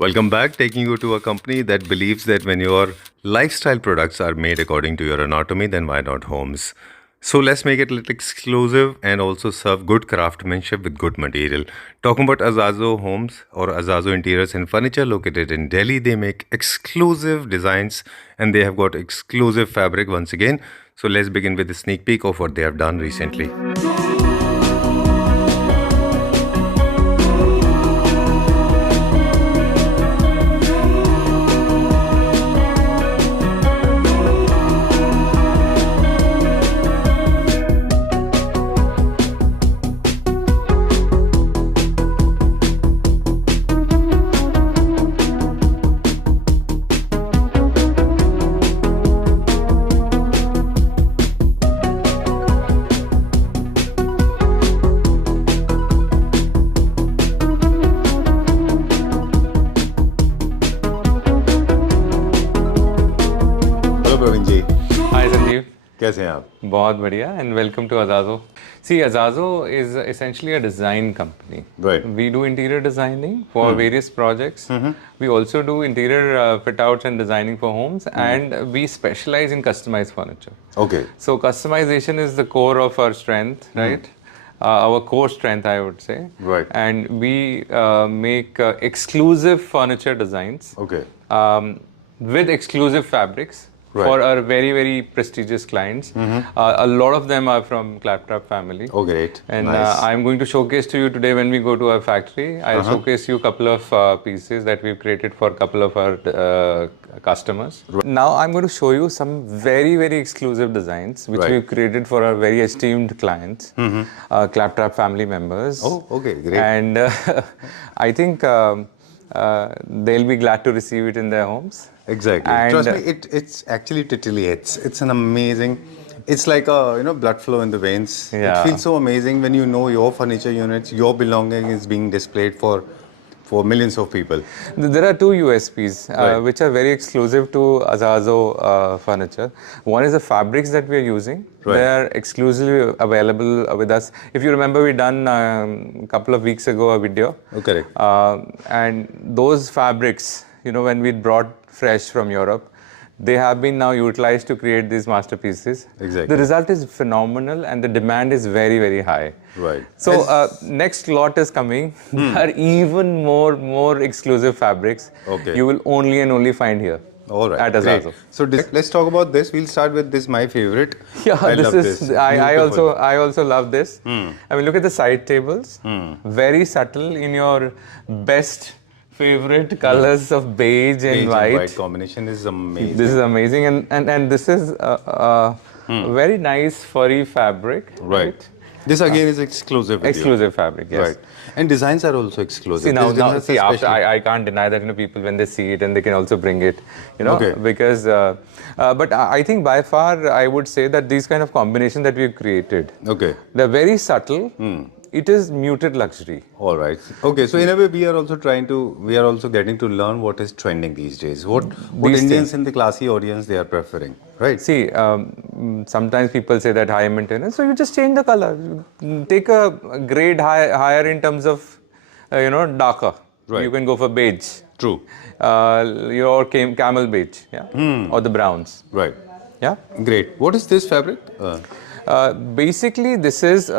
Welcome back, taking you to a company that believes that when your lifestyle products are made according to your anatomy, then why not homes? So let's make it a little exclusive and also serve good craftsmanship with good material. Talking about Azazo Homes or Azazo Interiors and Furniture located in Delhi, they make exclusive designs and they have got exclusive fabric once again. So let's begin with a sneak peek of what they have done recently. Hello Praveen ji, Hi Sanjeev, कैसे हैं आप? बहुत बढ़िया and welcome to Azazo. See, Azazo is essentially a design company. Right. We do interior designing for various projects. We also do interior fit outs and designing for homes, and we specialize in customized furniture. Okay. So customization is the core of our strength, right? Our core strength, I would say. Right. And we make exclusive furniture designs. Okay. With exclusive fabrics Right. for our very, very prestigious clients. A lot of them are from Claptrap family. Oh, great. And Nice. I'm going to showcase to you today when we go to our factory. I'll showcase you a couple of pieces that we've created for a couple of our customers. Now I'm going to show you some very, very exclusive designs which Right. we've created for our very esteemed clients, Claptrap family members. Oh, okay, great. And I think they'll be glad to receive it in their homes. Exactly. And, Trust me, it's actually titillates. It's an amazing. It's like a blood flow in the veins. Yeah. It feels so amazing when you know your furniture units, your belonging is being displayed for millions of people. There are two USPs Right. which are very exclusive to Azazo furniture. One is the fabrics that we are using. Right. They are exclusively available with us. If you remember, we done a couple of weeks ago a video. Oh, correct. And those fabrics, when we brought fresh from Europe, they have been now utilized to create these masterpieces. Exactly. The result is phenomenal and the demand is very, very high. Right. So next lot is coming. There are even more exclusive fabrics. Okay. You will only and only find here. All right. At Great. Azazo. So let's talk about this. We'll start with this. My favorite. Yeah, I this love is. this. I Beautiful. also love this. I mean, look at the side tables. Very subtle in your best favorite colors of beige Beige and and white. white combination is amazing. This is amazing, and this is a very nice furry fabric. Right. This again is exclusive. with you. Exclusive fabric. Yes. Right. And designs are also exclusive. See now, This design is see after especially- I can't deny that people when they see it and they can also bring it, Okay. because but I think by far I would say that these kind of combination that we've created, Okay. they're very subtle. It is muted luxury. All right. Okay. So in a way, we are also getting to learn what is trending these days. What These Indians in the classy audience they are preferring, right? See, sometimes people say that high maintenance, so you just change the color. Take a grade higher in terms of, darker. Right. You can go for beige. True. Your camel beige, yeah, or the browns, Right. yeah. Great. What is this fabric? Basically, this is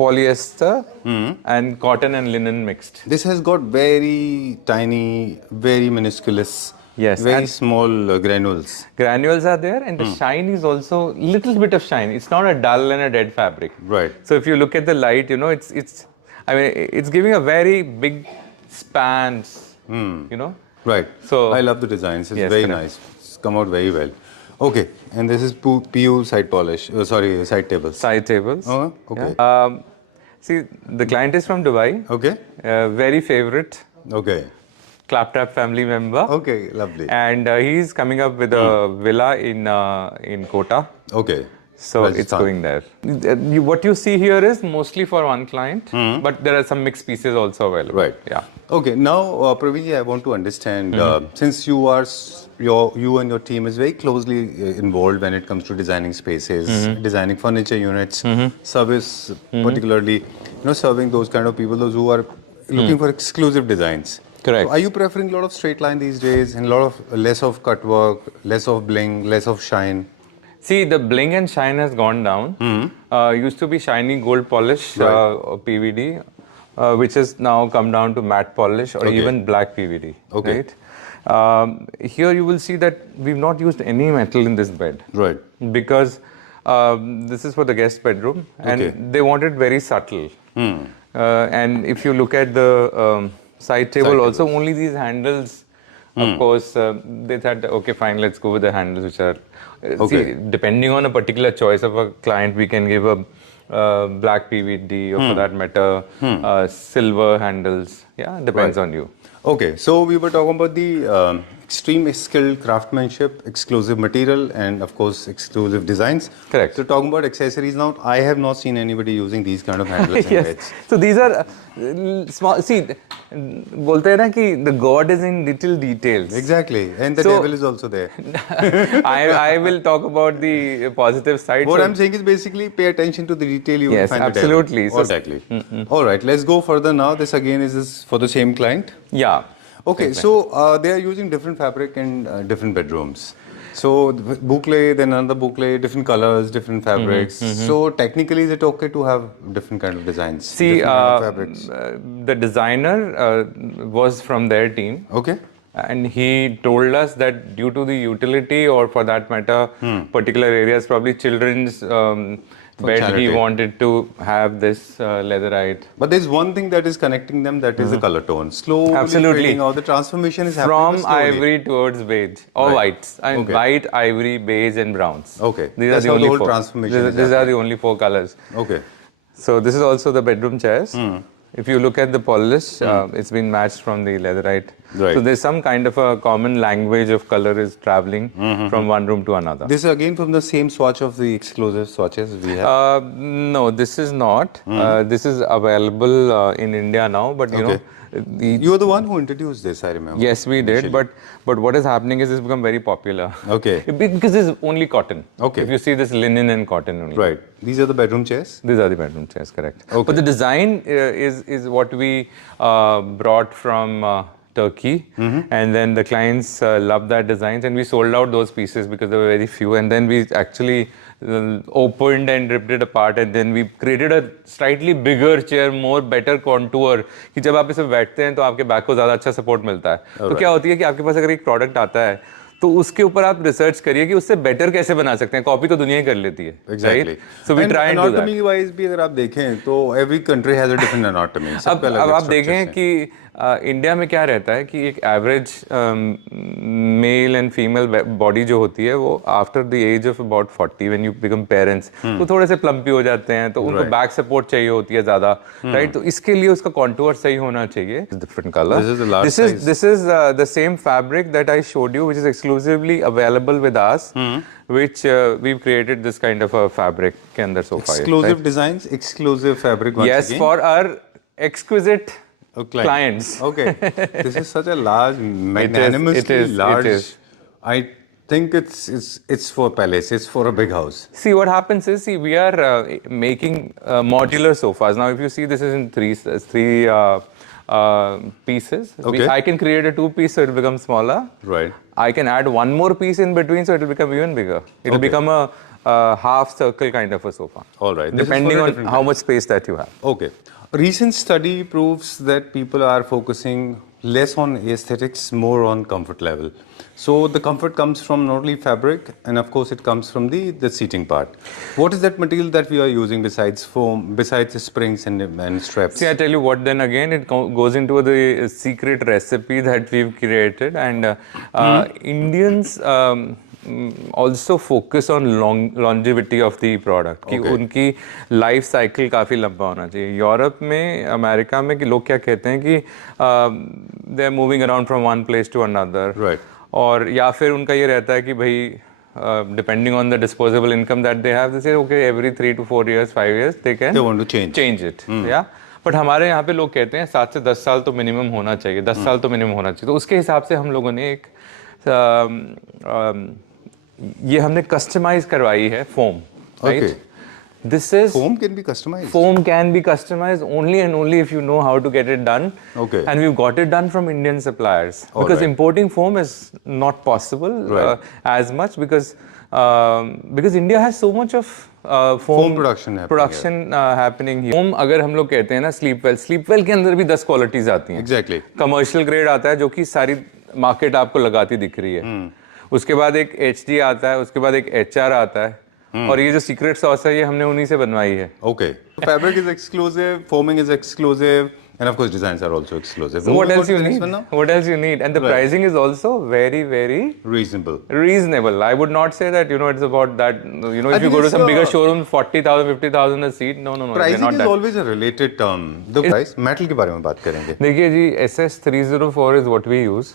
polyester and cotton and linen mixed. This has got very tiny, very minusculous, Yes, very and- small granules. Granules are there, and the shine is also little bit of shine. It's not a dull and a dead fabric. Right. So if you look at the light, it's giving a very big spans. Right. So- I love the designs. It's Yes, very correct. nice. It's come out very well. Okay. And this is PU side polish. Side tables. Side tables. Oh, okay. Yeah. See, the client is from Dubai. Okay. Very favorite Okay. Claptrap family member. Okay. Lovely. And he's coming up with a villa in Kota. Okay. So it's Rajasthan. going there. What you see here is mostly for one client, but there are some mixed pieces also available. Right. Yeah. Okay. Now, Praveen, I want to understand since you and your team is very closely involved when it comes to designing spaces, designing furniture units, service, particularly, serving those kind of people, those who are looking for exclusive designs. Correct. So are you preferring a lot of straight line these days and a lot of less of cut work, less of bling, less of shine? See, the bling and shine has gone down. Used to be shiny gold polish, or PVD, which has now come down to matte polish or even black PVD. Okay. Right? Here you will see that we've not used any metal in this bed. Right. Because this is for the guest bedroom and they want it very subtle. And if you look at the side table also, only these handles, of course, they thought, okay, fine, let's go with the handles which are, see, depending on a particular choice of a client, we can give a black PVD or for that matter, silver handles. Yeah, depends on you. Okay, so we were talking about the extreme skilled craftsmanship, exclusive material, and of course exclusive designs. Correct. So talking about accessories now, I have not seen anybody using these kind of handles and Yes. beds. So these are small. See, बोलते हैं ना कि the God is in little details. Exactly, and the So- devil is also there. I will talk about the positive side. What So- I'm saying is basically pay attention to the detail. You will Yes, find absolutely. The devil. So- Exactly. All right, let's go further now. This again is this for the same client. Yeah. Okay, so they are using different fabric in different bedrooms. So boucle, then another boucle, different colors, different fabrics. So technically, is it okay to have different kind of designs? See, different kind of fabrics? the designer was from their team. Okay. And he told us that due to the utility or for that matter, particular areas, probably children's bed, he Functionality. wanted to have this leatherite. But there's one thing that is connecting them, that is the color tone. Slowly Absolutely. fading out. The transformation is happening From slowly. ivory towards beige or Right. whites. I mean, Okay. white, ivory, beige, and browns. Okay. These That's are the how the only whole four. transformation is These are happening. the only four colors. Okay. So this is also the bedroom chairs. If you look at the polish, it's been matched from the leatherite. Right. So there's some kind of a common language of color is traveling from one room to another. This is again from the same swatch of the exclusive swatches we have. No, this is not. This is available in India now, but you know, You are the one who introduced this, I remember. yes, we did. But what is happening is it's become very popular. Okay. Because it's only cotton. Okay. If you see this linen and cotton only. Right. These are the bedroom chairs. These are the bedroom chairs, correct. Okay. But the design is what we brought from Turkey, and then the clients loved that designs, and we sold out those pieces because there were very few, and then we actually opened and ripped it apart, and then we created a slightly bigger chair, more better contour, कि जब आप इसे बैठते हैं तो आपके back को ज़्यादा अच्छा सपोर्ट मिलता है. तो क्या होती है कि आपके पास अगर एक प्रोडक्ट आता है तो उसके ऊपर आप रिसर्च करिए कि उससे बेटर कैसे बना सकते हैं. कॉपी तो दुनिया ही कर लेती है. Exactly. So we try and do that. Anatomy wise भी अगर आप देखें तो every country has a different anatomy. अब सबका अलग अब आप structures देखें हैं. कि इंडिया में क्या रहता है कि एक average male and female body जो होती है वो after the age of about 40 when you become parents तो थोड़े से प्लम्पी हो जाते हैं, तो उनको बैक सपोर्ट चाहिए होती है ज्यादा, राइट. तो इसके लिए उसका कॉन्टूर सही होना चाहिए. Different colour. This is the large size. This is the same fabric that I showed you, which is exclusively available with us, which we've created this kind of a fabric के अंदर sofa. Exclusive designs, exclusive fabric once Yes, again. for our exquisite clients. Okay. This is such a large, magnanimously it large. is. I think it's for palace. It's for a big house. See, what happens is, we are making modular sofas. Now, if you see, this is in three pieces. Okay. I can create a two-piece, so it will become smaller. Right. I can add one more piece in between, so it will become even bigger. It will Okay. become a half circle kind of a sofa. All right. This is Depending for a on different how kind. much space that you have. Okay. A recent study proves that people are focusing less on aesthetics, more on comfort level. So the comfort comes from not only fabric, and of course it comes from the seating part. What is that material that we are using besides foam, besides the springs and straps? See, I tell you what, then again, it goes into the secret recipe that we've created. And Indians also focus on longevity of the product. कि Okay. उनकी life cycle काफ़ी लंबा होना चाहिए. Europe में, America में कि लोग क्या कहते हैं कि they are moving around from one place to another. Right. और या फिर उनका ये रहता है कि भाई depending on the disposable income that they have, they say okay, every 3 to 4 years, 5 years, they can They want to change. it. Yeah. But हमारे यहाँ पे लोग कहते हैं 7 से 10 साल तो मिनिमम होना चाहिए, 10 साल तो मिनिमम होना चाहिए. तो उसके हिसाब से हम लोगों ने एक ये हमने कस्टमाइज करवाई है foam, right. This is Foam can be customized. foam can be customized only and only if you know how to get it done. Okay. And we've got it done from Indian suppliers. All Because right. importing foam is not possible Right. as much because India has so much of foam production happening here. Foam अगर हम लोग कहते हैं ना sleep well के अंदर भी 10 qualities आती हैं. Exactly. कमर्शियल ग्रेड आता है जो कि सारी मार्केट आपको लगाती दिख रही है. उसके बाद एक HD आता है, उसके बाद एक HR आता है. और ये जो सीक्रेट सॉस है ये हमने उन्हीं से बनवाई है. Okay. Fabric is exclusive, foaming is exclusive, and of course designs are also exclusive. So what Moving else on you to the next need? one now? What else you need? And the Right. pricing is also very, very Reasonable. reasonable. I would not say that, it's about that, if you think go to it's some bigger showroom, 40,000, 50,000 a seat. No, they're Pricing not is that. always a related term. The price, metal के बारे में बात करेंगे. देखिए जी, SS304 is what we use.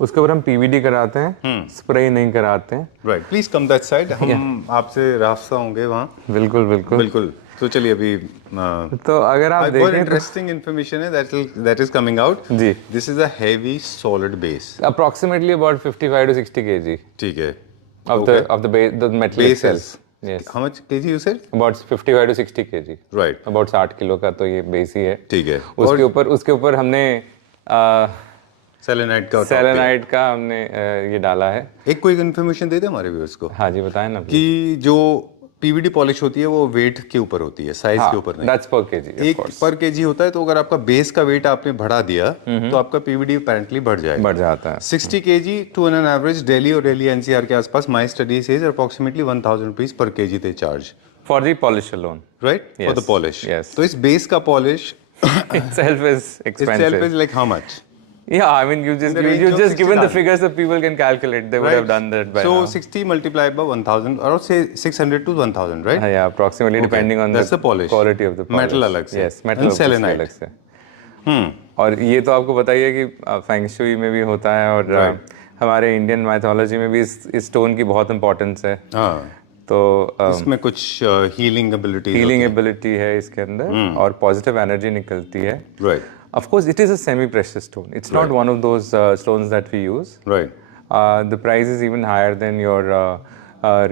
उसके ऊपर हम PVD कराते हैं, स्प्रे नहीं कराते हैं. Right. Please come that side. हम आपसे रास्ता होंगे वहाँ. बिल्कुल बिल्कुल. बिल्कुल. तो चलिए अभी. तो अगर आप बहुत देखें interesting information है that is coming out. Ji. This is a heavy solid base. approximately about 55 to 60 kg ठीक है. of the base, the metal Base itself. is. Yes. How much kg you said? About 55 to 60 kg. Right. About 60 kilo का तो ये base ही है. ठीक है. उसके ऊपर हमने सेलेनाइट का सेलेनाइट का हमने ये डाला है. एक कोई इन्फॉर्मेशन दे दे हमारे व्यूअर्स को हाँ जी बताएं ना. कि जो पीवीडी पॉलिश होती है वो वेट के ऊपर होती है, साइज के ऊपर नहीं. That's per kg. एक पर केजी होता है, तो अगर आपका बेस का वेट आपने बढ़ा दिया तो आपका पीवीडी अपेरेंटली बढ़ जाएगा. बढ़ जाता है. 60 kg to an average Delhi और दिल्ली एनसीआर के आसपास my study says approximately 1000 rupees पर kg they charge. For the polish alone. Right? For the polish. Yes. तो इस बेस का polish Itself is expensive. itself is like how much? Yeah, I mean you the range of just given the 60,000. figures that people can calculate. They would have done that by So now. 60 multiplied by 1000 or say 600 to 1000, right? Yeah, approximately depending on That's the polish. quality of the polish. Metal अलग से. Yes, metal And selenite. अलग से. और ये तो आपको बताइए कि फेंग शुई में भी होता है और हमारे इंडियन माइथोलॉजी में भी इस स्टोन की बहुत इंपॉर्टेंस है. हाँ. तो इसमें कुछ हीलिंग एबिलिटी एबिलिटी है इसके अंदर और पॉजिटिव एनर्जी निकलती है. Right. Of course, it is a semi-precious stone. It's not one of those stones that we use. Right. The price is even higher than your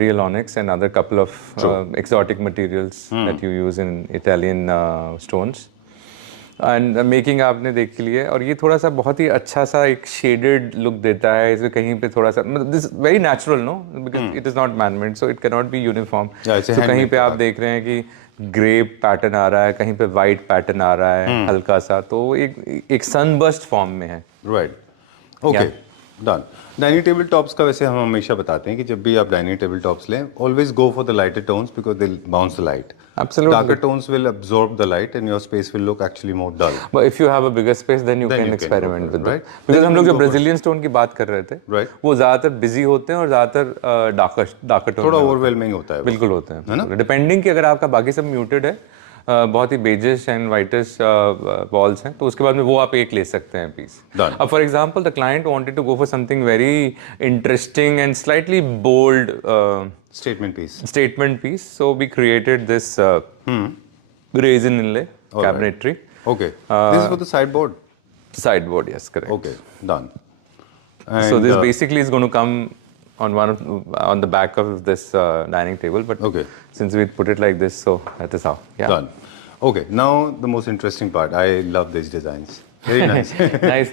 real onyx and other couple of exotic materials that you use in Italian stones. And making आपने देख लिया और ये थोड़ा सा बहुत ही अच्छा सा एक shaded look देता है. इसमें कहीं पे थोड़ा सा this is very natural, no? Because it is not man-made, so it cannot be uniform. So कहीं पे आप देख रहे हैं कि ग्रे पैटर्न आ रहा है, कहीं पे वाइट पैटर्न आ रहा है हल्का सा, तो एक सनबर्स्ट फॉर्म में है. Right. Okay. Done. Dining table tops का वैसे हम हमेशा बताते हैं कि जब भी आप डाइनिंग टेबल टॉप्स लें, always go for the lighter tones because they bounce the light. Absolutely. Darker tones will absorb the light and your space will look actually more dull. But if you have a bigger space, then you can experiment with right? it. Because हम लोग जो Brazilian stone की बात कर रहे थे, Right. वो ज्यादातर बिजी होते हैं और ज्यादातर डार्कर टोन थोड़ा ओवरवेलमिंग होता है. बिल्कुल होते हैं. डिपेंडिंग कि अगर आपका बाकी सब म्यूटेड है, बहुत ही बेजिश एंड वाइटिश वॉल्स हैं, तो उसके बाद में वो आप एक ले सकते हैं पीस. Done. अब for example the client wanted to go for something very interesting and slightly bold Statement piece. statement piece. So we created this resin inlay cabinetry. Okay. This is for the sideboard. Sideboard, yes, correct. Okay. Done. So And, this basically is going to come on the back of this dining table, but Okay. since we put it like this, so that is how. Yeah. Done. Okay. Now the most interesting part. I love these designs. Very nice.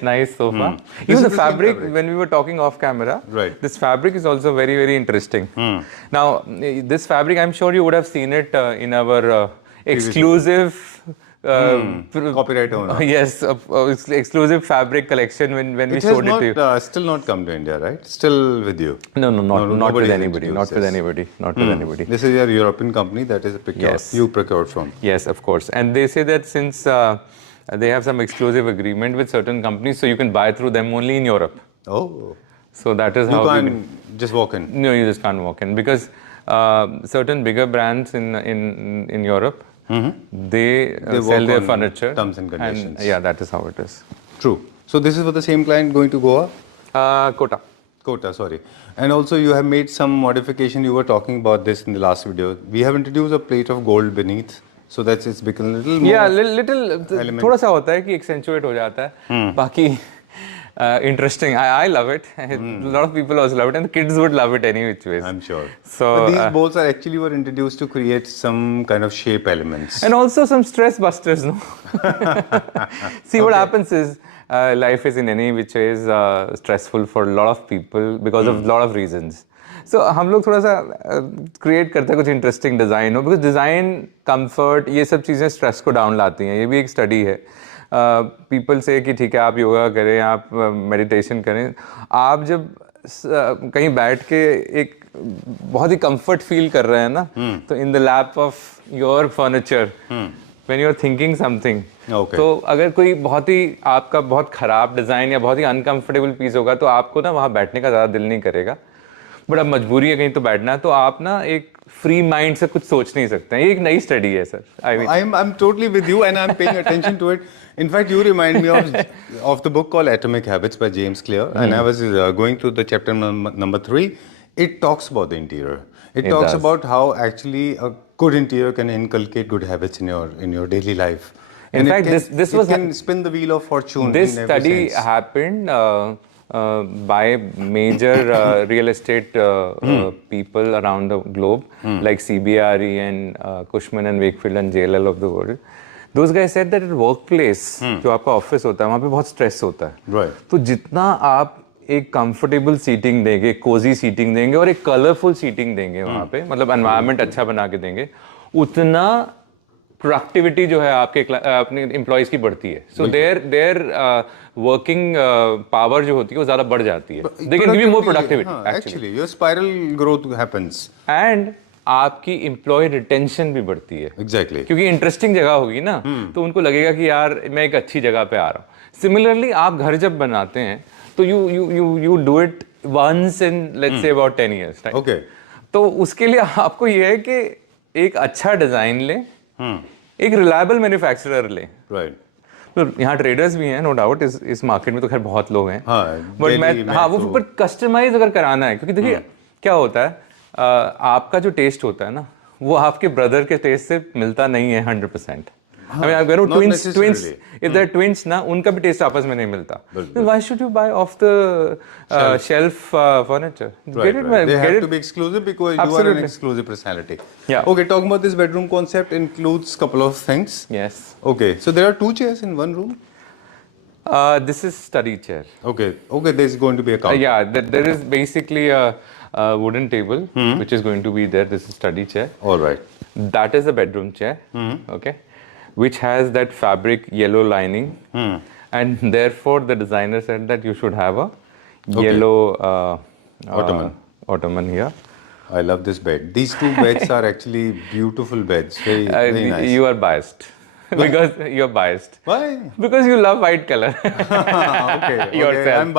nice sofa. This Even is the the same fabric, fabric. when we were talking off camera, Right. this fabric is also very, very interesting. Now, this fabric, I'm sure you would have seen it in our exclusive Copyright owner. yes, exclusive fabric collection when we It has showed it to you. still not come to India, right? Still with you. No, not nobody with has anybody. Not introduced with this. anybody. Not with anybody. This is your European company that is Yes. you procured from. Yes, of course. And they say that since they have some exclusive agreement with certain companies, so you can buy through them only in Europe. Oh. So that is You how we can't just walk in. No, you just can't walk in because certain bigger brands in Europe, they work sell their on furniture. terms and conditions. yeah, that is how it is. True. So this is for the same client going to Goa? Kota. Kota, sorry. And also you have made some modification. You were talking about this in the last video. We have introduced a plate of gold beneath. So that's it's become a little more. Yeah, little थोड़ा सा होता है कि accentuate हो जाता है. बाकी Interesting. I love it. A lot of people also love it, and the kids would love it any which ways. I'm sure. So, But these balls are actually were introduced to create some kind of shape elements. and also some stress busters, no? See, what happens is life is in any which ways stressful for a lot of people because of a lot of reasons. So हम लोग थोड़ा सा create करते हैं कुछ interesting design हो, because design comfort ये सब चीज़ें स्ट्रेस को डाउन लाती हैं. ये भी एक स्टडी है. पीपल से कि ठीक है आप योगा करें, आप मेडिटेशन करें, आप जब कहीं बैठ के एक बहुत ही कंफर्ट फील कर रहे हैं ना, तो in the lap of your furniture when you are thinking something, तो अगर कोई बहुत ही आपका बहुत खराब डिज़ाइन या बहुत ही अनकंफर्टेबल पीस होगा तो आपको ना वहाँ बैठने का ज़्यादा दिल नहीं करेगा. बट अब मजबूरी है कहीं तो बैठना है, तो आप ना एक फ्री माइंड से कुछ सोच नहीं सकते हैं. ये एक नई स्टडी है sir. I'm totally with you and I'm paying attention to it. In fact, you remind me of the book called Atomic Habits by James Clear, and I was going through the chapter number 3. It talks about the interior. It talks does. about how actually a good interior can inculcate good habits in your daily life. In And fact, this it was can spin the wheel of fortune. this in every study sense. happened by major real estate people around the globe, like CBRE and Cushman and Wakefield and JLL of the world. Those guys said that at workplace, जो आपका office होता है वहाँ पे बहुत stress होता है. Right. तो जितना आप एक कंफर्टेबल सीटिंग देंगे, कोजी सीटिंग देंगे और एक कलरफुल सीटिंग देंगे वहाँ पे, मतलब एनवायरनमेंट अच्छा बना के देंगे, उतना प्रोडक्टिविटी जो है आपके अपने एम्प्लॉयज की बढ़ती है. सो देयर वर्किंग पावर जो होती है वो ज़्यादा बढ़ जाती है. They can give you more productivity Actually, your spiral growth happens. And आपकी एम्प्लॉय रिटेंशन भी बढ़ती है. Exactly. क्योंकि इंटरेस्टिंग जगह होगी ना, तो उनको लगेगा कि यार मैं एक अच्छी जगह पे आ रहा हूँ. सिमिलरली आप घर जब बनाते हैं तो you do it once in let's say about 10 years, right? Okay. तो उसके लिए आपको ये है कि एक अच्छा डिजाइन ले, एक रिलायबल मैन्युफैक्चरर ले. Right. तो यहाँ ट्रेडर्स भी हैं, नो डाउट. इस मार्केट में तो खैर बहुत लोग हैं. हाँ, बट मैं Delhi हाँ में वो तो- पर कस्टमाइज अगर कराना है, क्योंकि देखिए क्या होता है, आपका जो टेस्ट होता है ना वो आपके ब्रदर के टेस्ट से मिलता नहीं है 100%. I mean, अगर वो not twins, necessarily. if they're twins ना, उनका भी टेस्ट आपस में नहीं मिलता. Then why should you buy off the shelf furniture? Right, right. They have to be exclusive because you are an Absolutely. exclusive personality. Yeah. Okay, talking about this bedroom concept includes couple of things. Yes. Okay, so there are 2 chairs in one room. This is study chair. Okay, okay. There's going to be a counter. Yeah, there is basically a wooden table which is going to be there. This is study chair. All right. That is a bedroom chair. Okay, which has that fabric yellow lining, and therefore the designer said that you should have a yellow ottoman here. I love this bed. These 2 beds are actually beautiful beds. Very nice. You are biased. Because you're biased. Why? Because you love white color. Okay. Yourself. I'm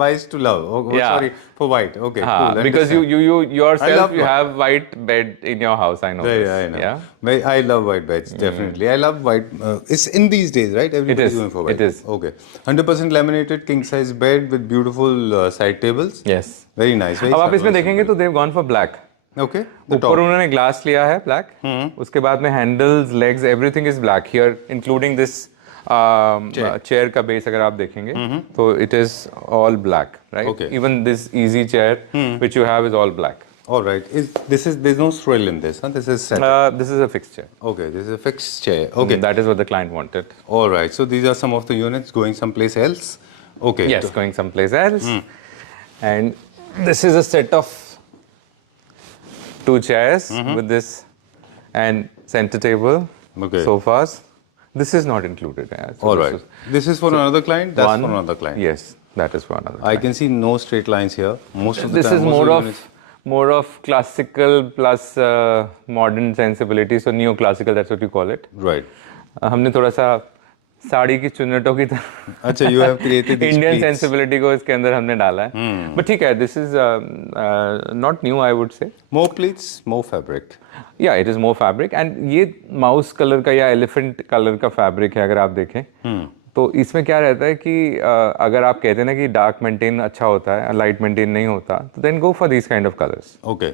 biased to love. Oh, Yeah. sorry for white. Okay. हाँ, Cool. because you understand. yourself love you white. have white bed in your house. I know Yeah, this. yeah, I know. Yeah. I love white beds, definitely. I love white. It's in these days, right? Everybody's is, going for white. it is. Okay. 100% laminated king size bed with beautiful side tables. Yes. Very nice. Very अब आप इसमें subtle, देखेंगे तो they've gone for black. Okay. The ऊपर top. उन्होंने glass लिया है black. उसके बाद में handles, legs, everything is black here, including this chair का बेस अगर आप देखेंगे तो it is all black, right? Okay. Even this easy chair which you have is all black. All right. There's no thrill in this, huh? This is set. This is a fixed chair. Okay. This is a fixed chair. Okay. That is what the client wanted. All right. So these are some of the units going someplace else. Okay. Yes, going someplace else. And this is a set of 2 chairs with this and center table, Okay. sofas. This is not included. Yeah. So All this right. is This is for another client. That's one. for another client. Yes, that is for another. I can see no straight lines here. Most of the This time. is most of the units- more of classical plus modern sensibility. So neoclassical, that's what you call it. Right. हमने थोड़ा सा साड़ी की चुन्नटों की तरह अच्छा, you have created these Indian pleats. Sensibility को इसके अंदर हमने डाला है. बट ठीक है, this is not new I would say. More pleats, more fabric. या it is more fabric and ये माउस कलर का या एलिफेंट कलर का फैब्रिक है अगर आप देखें. तो इसमें क्या रहता है कि अगर आप कहते हैं ना कि डार्क मेंटेन अच्छा होता है, लाइट मेंटेन नहीं होता, तो then go for these kind of colours. Okay.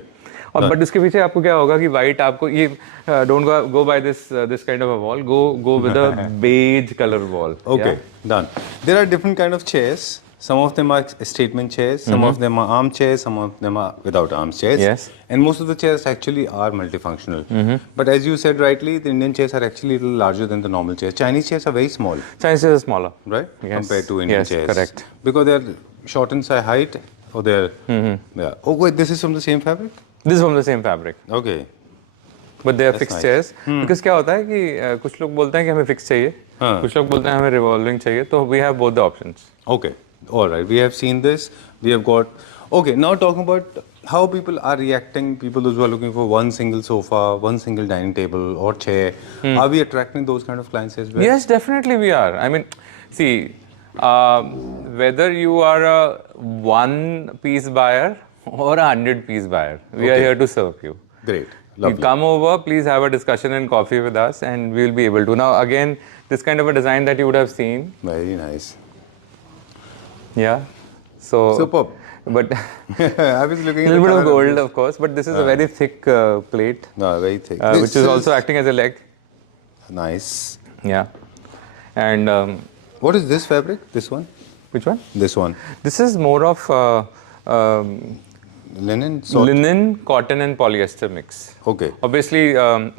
और बट उसके पीछे आपको क्या होगा कि वाइट आपको ये don't go by this kind of a wall, go with a beige colour wall. Okay, done. There are different kind of chairs. Some of them are statement chairs, some of them are armchairs, some of them are without armchairs. Yes. And most of the chairs actually are multifunctional. But as you said rightly, the Indian chairs are actually a little larger than the normal chairs. Chinese chairs are very small, Chinese is smaller. right? Yes. Compared to Indian Yes, chairs. correct. Because they're short in height or they're... Yeah. Oh, wait, this is from the same fabric? This is from the same fabric. Okay. But they are That's fixed nice. chairs. Because क्या होता है कि कुछ लोग बोलते हैं कि हमें फिक्स चाहिए, कुछ लोग बोलते हैं हमें रिवॉल्विंग चाहिए, तो we have both the options. Okay, all right. We have seen this. We have got. Okay, now talking about how people are reacting. People those who are looking for one single sofa, one single dining table or chair. Are we attracting those kind of clients as well? Yes, definitely we are. I mean, see, whether you are a one-piece buyer or a 100-piece buyer, we are Okay. here to serve you. Great, You lovely. come over, please have a discussion and coffee with us, and we will be able to. Now, again, this kind of a design that you would have seen. Very nice. Yeah. So. Superb. But I was looking a at little the bit of colour gold, this. of course. But this is a very thick plate, No, very thick. which is also acting as a leg. Nice. Yeah. And What is this fabric? This one? which one? This one? This is more of Linen? Sort? linen, cotton, and polyester mix. Okay. Obviously,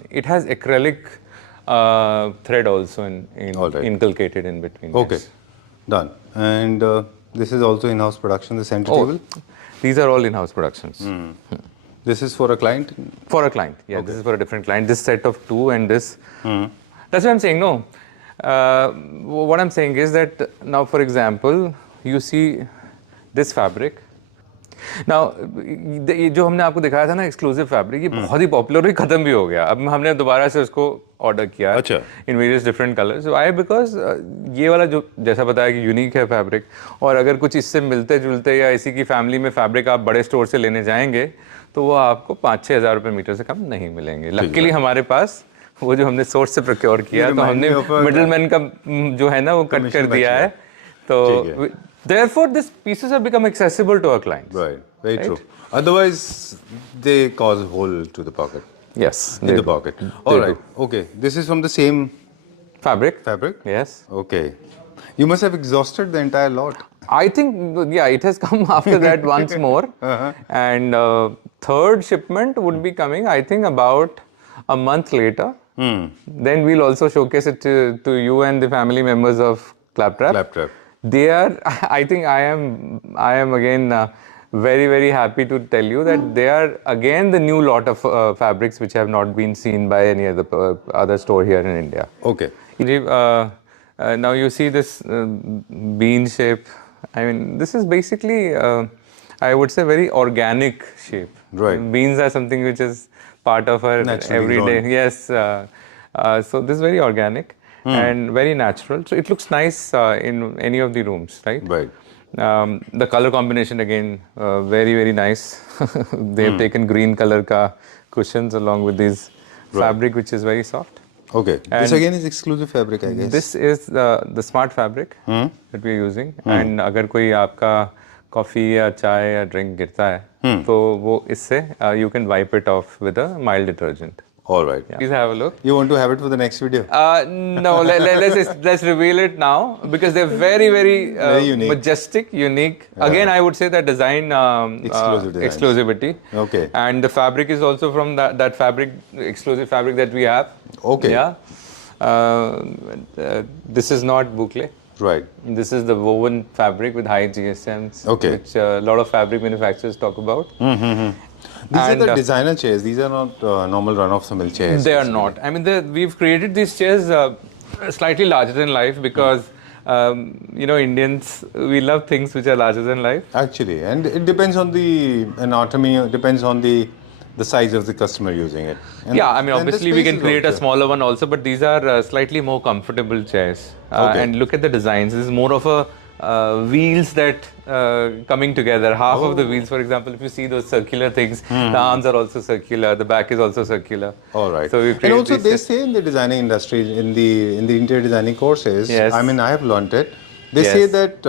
it has acrylic thread also All right. inculcated in between. Okay. Yes. Done. And this is also in-house production. The center Oh, table. these are all in-house productions. This is for a client. For a client. Yeah, this is for a different client. This set of two and this. That's what I'm saying. No. What I'm saying is that now, for example, you see this fabric. Now, ये जो हमने आपको दिखाया था ना exclusive fabric, ये बहुत ही popular हुई, खत्म भी हो गया. अब हमने दोबारा से उसको ऑर्डर किया अच्छा. In various different colours. Why? Because ये वाला जो जैसा बताया कि यूनिक है फैब्रिक, और अगर कुछ इससे मिलते जुलते या इसी की फैमिली में फैब्रिक आप बड़े स्टोर से लेने जाएंगे तो वो आपको 5-6 हज़ार रुपये मीटर से कम नहीं मिलेंगे. लकीली हमारे पास वो जो हमने सोर्स से प्रोक्योर किया, तो हमने मिडलमैन का जो है ना वो कट कर दिया है. तो therefore these pieces have become accessible to our clients. Right. Very true. Otherwise, they cause hole to the pocket. Yes. In the pocket. All right. Okay. This is from the same Fabric. fabric. Yes. Okay. You must have exhausted the entire lot. I think, yeah, it has come after that once more. And third shipment would be coming, I think, about a month later. Then we'll also showcase it to you and the family members of Claptrap. Claptrap. They are, I think I am again very, very happy to tell you that they are again the new lot of fabrics which have not been seen by any other store here in India. Okay. Now you see this bean shape. I mean, this is basically, I would say, very organic shape. Right. Beans are something which is part of our Naturally everyday. grown. Yes. So this is very organic and very natural. So it looks nice in any of the rooms, right? Right. The color combination again, very, very nice. They have taken green color ka cushions along with this fabric, which is very soft. Okay. This again is exclusive fabric, I guess. This is the smart fabric that we are using. And अगर कोई आपका coffee या चाय या drink गिरता है तो वो इससे you can wipe it off with a mild detergent. All right. Please have a look. You want to have it for the next video? No, let's reveal it now because they're very, very, Very unique. majestic, unique. Again, I would say that design Exclusive designs. exclusivity. Okay. And the fabric is also from that fabric, exclusive fabric that we have. Okay. Yeah. This is not boucle. Right. This is the woven fabric with high GSMs, Okay. which a lot of fabric manufacturers talk about. These are And, the designer chairs. These are not normal run-of-the-mill chairs. They are not. I mean, we've created these chairs slightly larger than life because, Indians, we love things which are larger than life. Actually, and it depends on the anatomy. It depends on the size of the customer using it. And Yeah, I mean, then the obviously we space can is create a also- smaller one also, but these are slightly more comfortable chairs. Okay. And look at the designs. This is more of a wheels that coming together. Half of the wheels, for example, if you see those circular things, the arms are also circular, the back is also circular. All right. So we And create also these they chairs. say in the designing industry, in the interior designing courses, Yes. I mean I have learnt it. They Yes. say that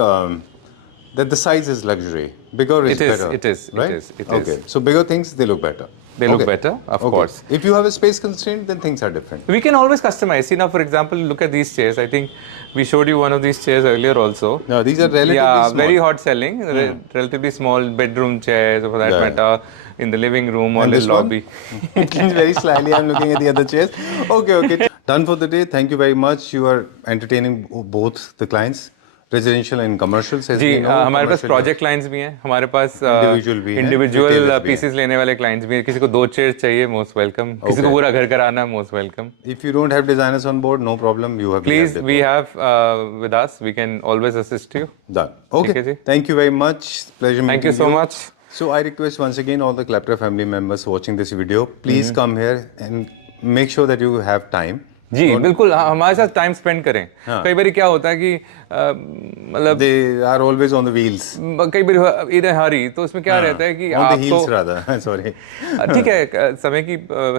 that the size is luxury. Bigger is It is, better. it is, it right? is, it okay. is. So bigger things they look better. they look Okay. better, of Okay. course. If you have a space constraint, then things are different. We can always customize. See now, for example, look at these chairs. I think we showed you one of these chairs earlier also. No, these are relatively Yeah, small. very hot selling. Relatively small bedroom chairs, or for that Yeah. matter, in the living room or And little this one? lobby. It leans very slyly. I'm looking at the other chairs. Okay, okay. Done for the day. Thank you very much. You are entertaining both the clients, residential and commercials. As ji we know, हमारे पास commercial- project clients भी हैं, हमारे पास Individual भी हैं, individual retailers भी हैं। Pieces लेने वाले क्लाइंट्स भी हैं। किसी को 2 चेयर चाहिए, मोस्ट वेलकम। किसी को पूरा घर कराना, most welcome. If you don't have designers on board, no problem. You have. Please, have we have with us. We can always assist you. done. ठीक है Okay. Ji. Thank you very much. Pleasure meeting Thank you so much. So I request once again all the Clapter family members watching this video, please come here and make sure that you have time. जी बिल्कुल, हमारे साथ time spend करें। कई बार क्या होता है कि मतलब They are always on the wheels. कई बार इधर हरी, तो उसमें क्या रहता है कि On the heels आपको rather. Sorry. ठीक है, समय की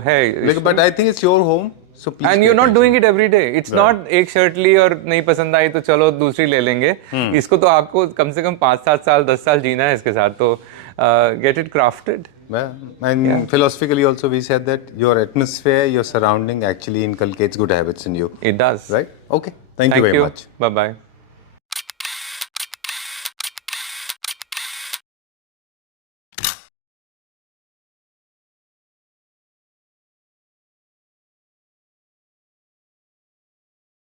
है, Like, but I think it's your home, so please. And pay you not attention. Doing it every day. It's not एक शर्ट ली और नहीं पसंद आई तो चलो दूसरी ले लेंगे। इसको तो आपको कम से कम 5-7 साल 10 साल जीना है इसके साथ, तो get it crafted. Yeah. And philosophically also we said that your atmosphere, your surrounding actually inculcates good habits in you. It does. Right? Okay. Thank you very much. Bye bye.